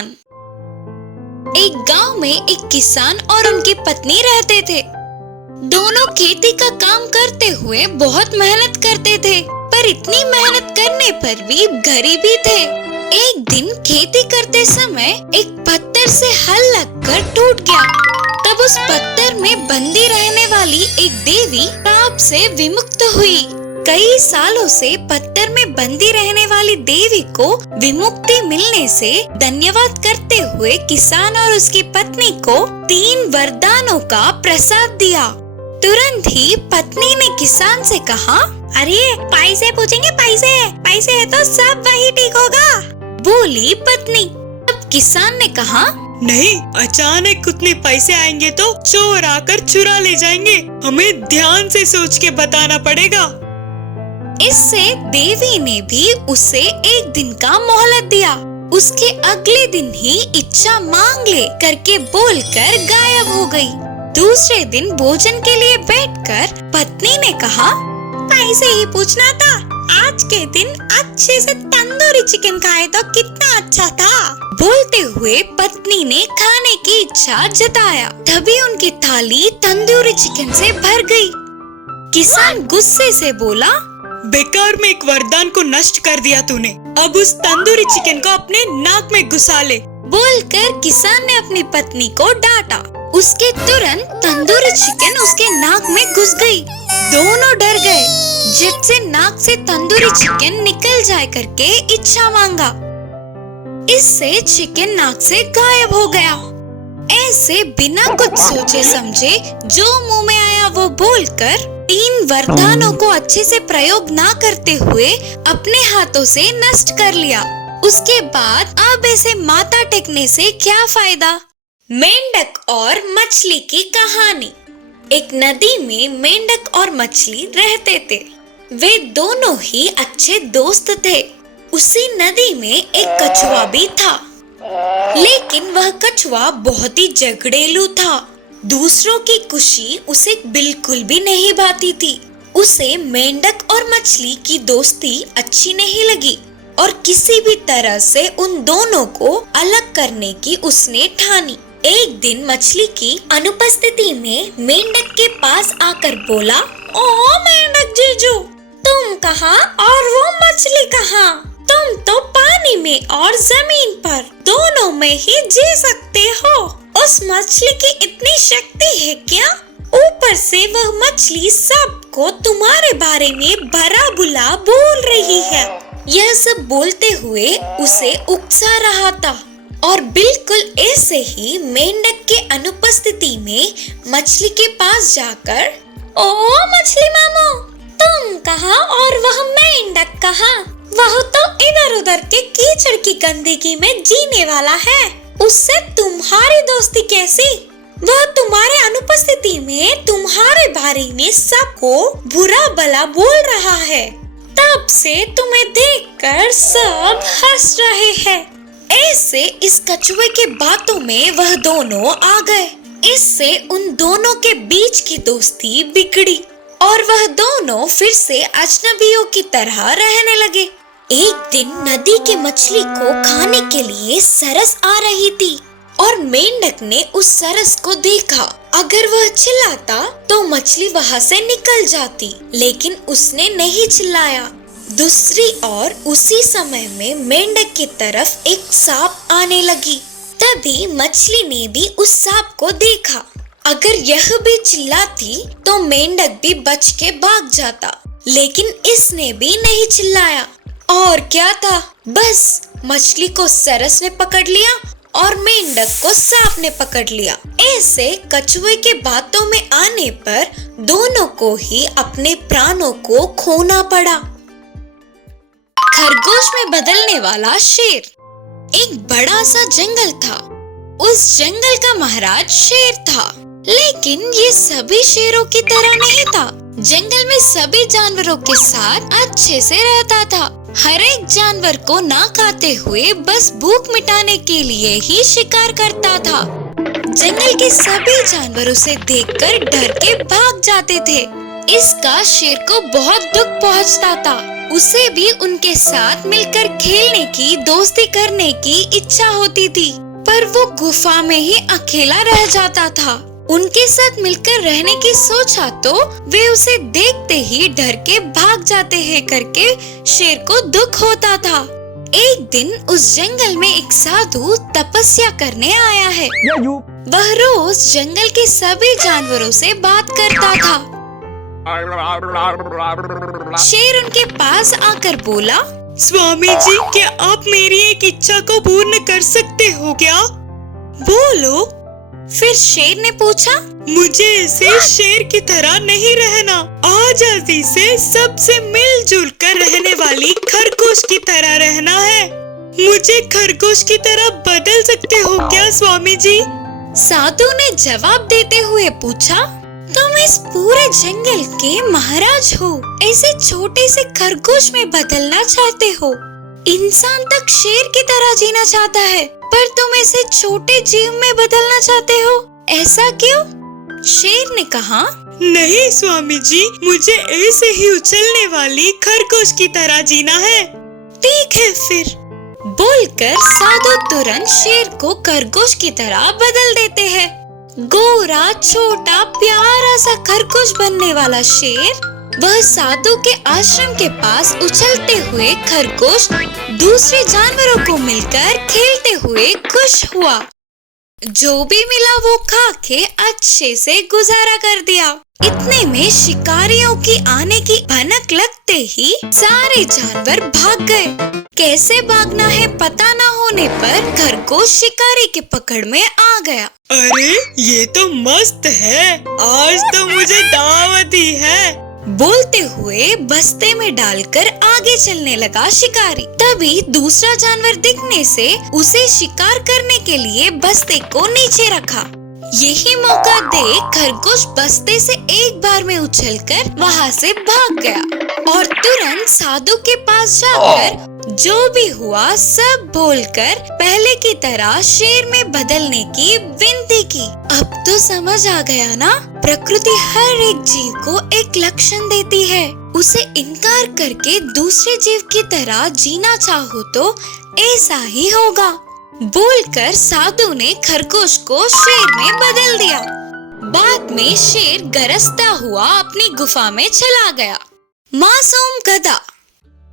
किसान। एक गांव में एक किसान और उनकी पत्नी रहते थे। दोनों खेती का काम करते हुए बहुत मेहनत करते थे, पर इतनी मेहनत करने पर भी गरीबी थे। एक दिन खेती करते समय एक पत्थर से हल लगकर टूट गया। तब उस पत्थर में बंदी रहने वाली एक देवी पाप से विमुक्त हुई। कई सालों से पत्थर में बंदी रहने वाली देवी को विमुक्ति मिलने से धन्यवाद करते हुए किसान और उसकी पत्नी को 3 वरदानों का प्रसाद दिया। तुरंत ही पत्नी ने किसान से कहा, अरे पैसे पूछेंगे, पैसे है तो सब वही ठीक होगा, बोली पत्नी। अब किसान ने कहा, नहीं, अचानक उतने पैसे आएंगे तो चोर आकर चुरा ले जाएंगे, हमें ध्यान से सोच के बताना पड़ेगा। इससे देवी ने भी उसे एक दिन का मोहलत दिया। उसके अगले दिन ही इच्छा मांग ले करके बोलकर गायब हो गई। दूसरे दिन भोजन के लिए बैठकर पत्नी ने कहा, पैसे ही पूछना था, आज के दिन अच्छे से तंदूरी चिकन खाए तो कितना अच्छा था। बोलते हुए पत्नी ने खाने की इच्छा जताया। तभी उनकी थाली तंदूरी चिकन से भर गई। किसान गुस्से से बोला, बेकार में एक वरदान को नष्ट कर दिया तूने, अब उस तंदूरी चिकन को अपने नाक में घुसा ले। बोलकर किसान ने अपनी पत्नी को डांटा। उसके तुरंत तंदूरी चिकन उसके नाक में घुस गई। दोनों डर गए। जब से नाक से तंदूरी चिकन निकल जाए करके इच्छा मांगा। इससे चिकन नाक से गायब हो गया। ऐसे बिना कुछ सोचे समझे जो मुंह में आया वो बोलकर 3 वरदानों को अच्छे से प्रयोग ना करते हुए अपने हाथों से नष्ट कर लिया। उसके बाद अब ऐसे माथा टेकने से क्या फायदा। मेंढक और मछली की कहानी। एक नदी में मेंढक और मछली रहते थे। वे दोनों ही अच्छे दोस्त थे। उसी नदी में एक कछुआ भी था, लेकिन वह कछुआ बहुत ही झगड़ेलू था। दूसरों की खुशी उसे बिल्कुल भी नहीं भाती थी। उसे मेंढक और मछली की दोस्ती अच्छी नहीं लगी और किसी भी तरह से उन दोनों को अलग करने की उसने ठानी। एक दिन मछली की अनुपस्थिति में मेंढक के पास आकर बोला, ओ मेंढक जीजू, तुम कहाँ और वो मछली कहाँ? तुम तो पानी में और जमीन पर दोनों में ही जी सकते हो। उस मछली की इतनी शक्ति है क्या? ऊपर से वह मछली सबको तुम्हारे बारे में भला बुरा बोल रही है। यह सब बोलते हुए उसे उकसा रहा था और बिल्कुल ऐसे ही मेंढक के अनुपस्थिति में मछली के पास जाकर, ओ मछली मामू, तुम कहाँ और वह मेंढक कहाँ? वह तो इधर उधर के कीचड़ की गंदगी में जीने वाला है। उससे तुम्हारी दोस्ती कैसी? वह तुम्हारे अनुपस्थिति में तुम्हारे बारे में सबको बुरा भला बोल रहा है। तब से तुम्हें देखकर सब हंस रहे हैं। ऐसे इस कछुए के बातों में वह दोनों आ गए। इससे उन दोनों के बीच की दोस्ती बिगड़ी और वह दोनों फिर से अजनबियों की तरह रहने लगे। एक दिन नदी की मछली को खाने के लिए सरस आ रही थी और मेंढक ने उस सरस को देखा। अगर वह चिल्लाता तो मछली वहाँ से निकल जाती, लेकिन उसने नहीं चिल्लाया। दूसरी ओर उसी समय में मेंढक की तरफ एक सांप आने लगी। तभी मछली ने भी उस सांप को देखा। अगर यह भी चिल्लाती तो मेंढक भी बच के भाग जाता, लेकिन इसने भी नहीं चिल्लाया। और क्या था, बस मछली को सरस ने पकड़ लिया और मेंढक को सांप ने पकड़ लिया। ऐसे कछुए के बातों में आने पर दोनों को ही अपने प्राणों को खोना पड़ा। खरगोश में बदलने वाला शेर। एक बड़ा सा जंगल था। उस जंगल का महाराज शेर था, लेकिन ये सभी शेरों की तरह नहीं था। जंगल में सभी जानवरों के साथ अच्छे से रहता था। हर एक जानवर को ना खाते हुए बस भूख मिटाने के लिए ही शिकार करता था। जंगल के सभी जानवर उसे देखकर डर के भाग जाते थे। इसका शेर को बहुत दुख पहुंचता था। उसे भी उनके साथ मिलकर खेलने की, दोस्ती करने की इच्छा होती थी, पर वो गुफा में ही अकेला रह जाता था। उनके साथ मिलकर रहने की सोचा तो वे उसे देखते ही डर के भाग जाते हैं करके शेर को दुख होता था। एक दिन उस जंगल में एक साधु तपस्या करने आया है। वह रोज जंगल के सभी जानवरों से बात करता था। शेर उनके पास आकर बोला, स्वामी जी, क्या आप मेरी एक इच्छा को पूर्ण कर सकते हो क्या? बोलो। फिर शेर ने पूछा, मुझे ऐसे शेर की तरह नहीं रहना, आजादी से सबसे मिलजुल कर रहने वाली खरगोश की तरह रहना है। मुझे खरगोश की तरह बदल सकते हो क्या स्वामी जी? साधु ने जवाब देते हुए पूछा, तुम इस पूरे जंगल के महाराज हो, ऐसे छोटे से खरगोश में बदलना चाहते हो? इंसान तक शेर की तरह जीना चाहता है, पर तुम ऐसे छोटे जीव में बदलना चाहते हो, ऐसा क्यों? शेर ने कहा, नहीं स्वामी जी, मुझे ऐसे ही उछलने वाली खरगोश की तरह जीना है। ठीक है फिर। बोलकर साधु तुरंत शेर को खरगोश की तरह बदल देते हैं। गोरा, छोटा, प्यारा सा खरगोश बनने वाला शेर वह साधु के आश्रम के पास उछलते हुए खरगोश दूसरे जानवरों को मिलकर खेलते हुए खुश हुआ। जो भी मिला वो खा के अच्छे से गुजारा कर दिया। इतने में शिकारियों की आने की भनक लगते ही सारे जानवर भाग गए। कैसे भागना है पता न होने पर खरगोश शिकारी के पकड़ में आ गया। अरे ये तो मस्त है, आज तो मुझे दावत ही है। बोलते हुए बस्ते में डालकर आगे चलने लगा शिकारी। तभी दूसरा जानवर दिखने से उसे शिकार करने के लिए बस्ते को नीचे रखा। यही मौका देख खरगोश बस्ते से एक बार में उछलकर वहाँ से भाग गया और तुरंत साधु के पास जाकर जो भी हुआ सब बोलकर पहले की तरह शेर में बदलने की विनती की। अब तो समझ आ गया ना, प्रकृति हर एक जीव को एक लक्षण देती है। उसे इनकार करके दूसरे जीव की तरह जीना चाहो तो ऐसा ही होगा। बोलकर साधु ने खरगोश को शेर में बदल दिया। बाद में शेर गरजता हुआ अपनी गुफा में चला गया। मासूम गधा।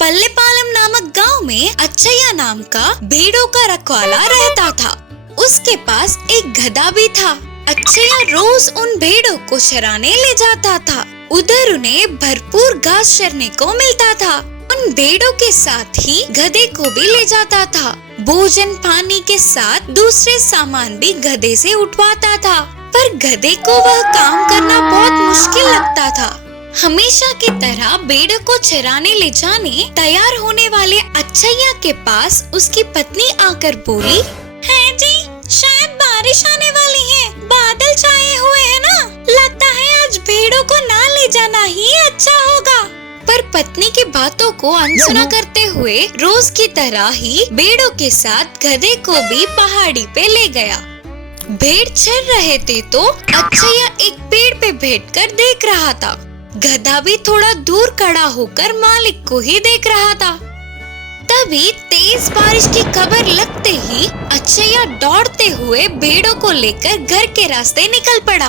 पल्लेपालम नामक गांव में अच्छैया नाम का भेड़ों का रखवाला रहता था। उसके पास एक गधा भी था। अच्छैया रोज उन भेड़ों को चराने ले जाता था। उधर उन्हें भरपूर घास चरने को मिलता था। उन भेड़ों के साथ ही गधे को भी ले जाता था। भोजन पानी के साथ दूसरे सामान भी गधे से उठवाता था, पर गधे को वह काम करना बहुत मुश्किल लगता था। हमेशा की तरह भेड़ों को चराने ले जाने तैयार होने वाले अच्छैया के पास उसकी पत्नी आकर बोली, है जी, शायद बारिश आने वाली है, बादल छाए हुए हैं ना, लगता है आज भेड़ों को ना ले जाना ही अच्छा होगा। पर पत्नी की बातों को अनसुना करते हुए रोज की तरह ही भेड़ों के साथ गधे को भी पहाड़ी पे ले गया। भेड़ चर रहे थे तो अच्छैया एक पेड़ पे बैठकर देख रहा था। गधा भी थोड़ा दूर खड़ा होकर मालिक को ही देख रहा था। तभी तेज बारिश की खबर लगते ही अच्छैया दौड़ते हुए भेड़ों को लेकर घर के रास्ते निकल पड़ा।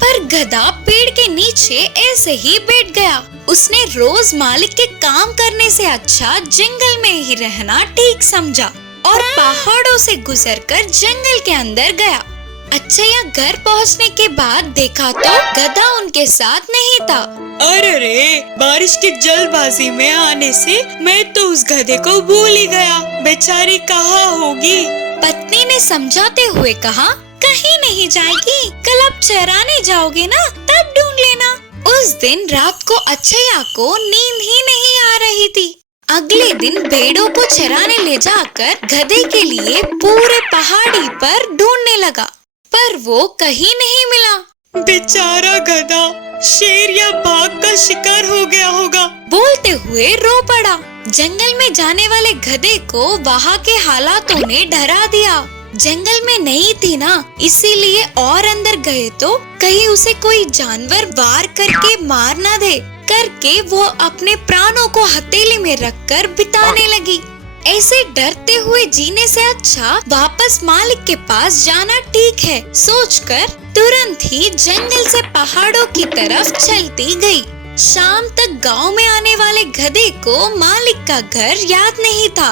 पर गधा पेड़ के नीचे ऐसे ही बैठ गया। उसने रोज मालिक के काम करने से अच्छा जंगल में ही रहना ठीक समझा और पहाड़ों से गुजरकर जंगल के अंदर गया। अच्छैया घर पहुंचने के बाद देखा तो गधा उनके साथ नहीं था। अरे रे, बारिश की जल्दबाजी में आने से मैं तो उस गधे को भूल ही गया। बेचारी कहाँ होगी? पत्नी ने समझाते हुए कहा, कहीं नहीं जाएगी, कल आप चराने जाओगे ना, तब ढूंढ लेना। उस दिन रात को अच्छैया को नींद ही नहीं आ रही थी। अगले दिन भेड़ों को चराने ले जाकर गधे के लिए पूरे पहाड़ी पर ढूंढने लगा, पर वो कहीं नहीं मिला। बेचारा गधा शेर या बाघ का शिकार हो गया होगा। बोलते हुए रो पड़ा। जंगल में जाने वाले गधे को वहाँ के हालातों ने डरा दिया। जंगल में नहीं थी ना, इसीलिए और अंदर गए तो कहीं उसे कोई जानवर वार करके मार ना दे। करके वो अपने प्राणों को हथेली में रखकर बिताने लगी। ऐसे डरते हुए जीने से अच्छा वापस मालिक के पास जाना ठीक है सोचकर तुरंत ही जंगल से पहाड़ों की तरफ चलती गई। शाम तक गांव में आने वाले गधे को मालिक का घर याद नहीं था।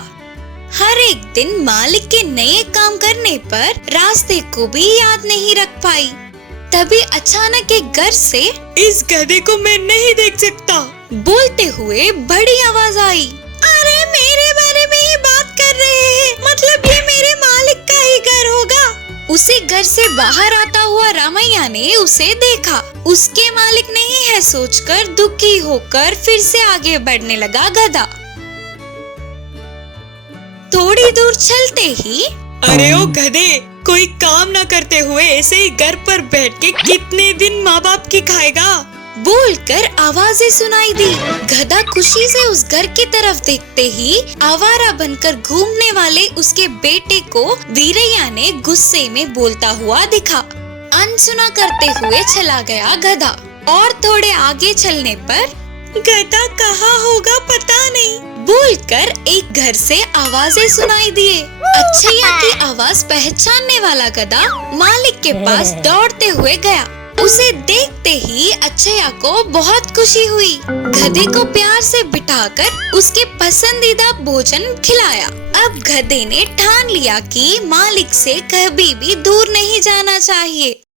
हर एक दिन मालिक के नए काम करने पर रास्ते को भी याद नहीं रख पाई। तभी अचानक एक घर से इस गधे को मैं नहीं देख सकता बोलते हुए बड़ी आवाज आई। अरे मेरे बारे में ही बात कर रहे हैं, मतलब ये मेरे मालिक का ही घर होगा। उसी घर से बाहर आता हुआ रामैया ने उसे देखा। उसके मालिक नहीं है सोचकर दुखी होकर फिर से आगे बढ़ने लगा गधा। थोड़ी दूर चलते ही अरे ओ गधे, कोई काम ना करते हुए ऐसे ही घर पर बैठ के कितने दिन माँ बाप की खाएगा बोलकर आवाजें सुनाई दी। गधा खुशी से उस घर की तरफ देखते ही आवारा बनकर घूमने वाले उसके बेटे को वीरैया ने गुस्से में बोलता हुआ दिखा। अनसुना करते हुए चला गया गधा। और थोड़े आगे चलने पर गधा कहाँ होगा पता नहीं बोलकर एक घर से आवाजें सुनाई दिए। अक्षया की आवाज पहचानने वाला गधा मालिक के पास दौड़ते हुए गया। उसे देखते ही अक्षया को बहुत खुशी हुई। गधे को प्यार से बिठाकर उसके पसंदीदा भोजन खिलाया। अब गधे ने ठान लिया कि मालिक से कभी भी दूर नहीं जाना चाहिए।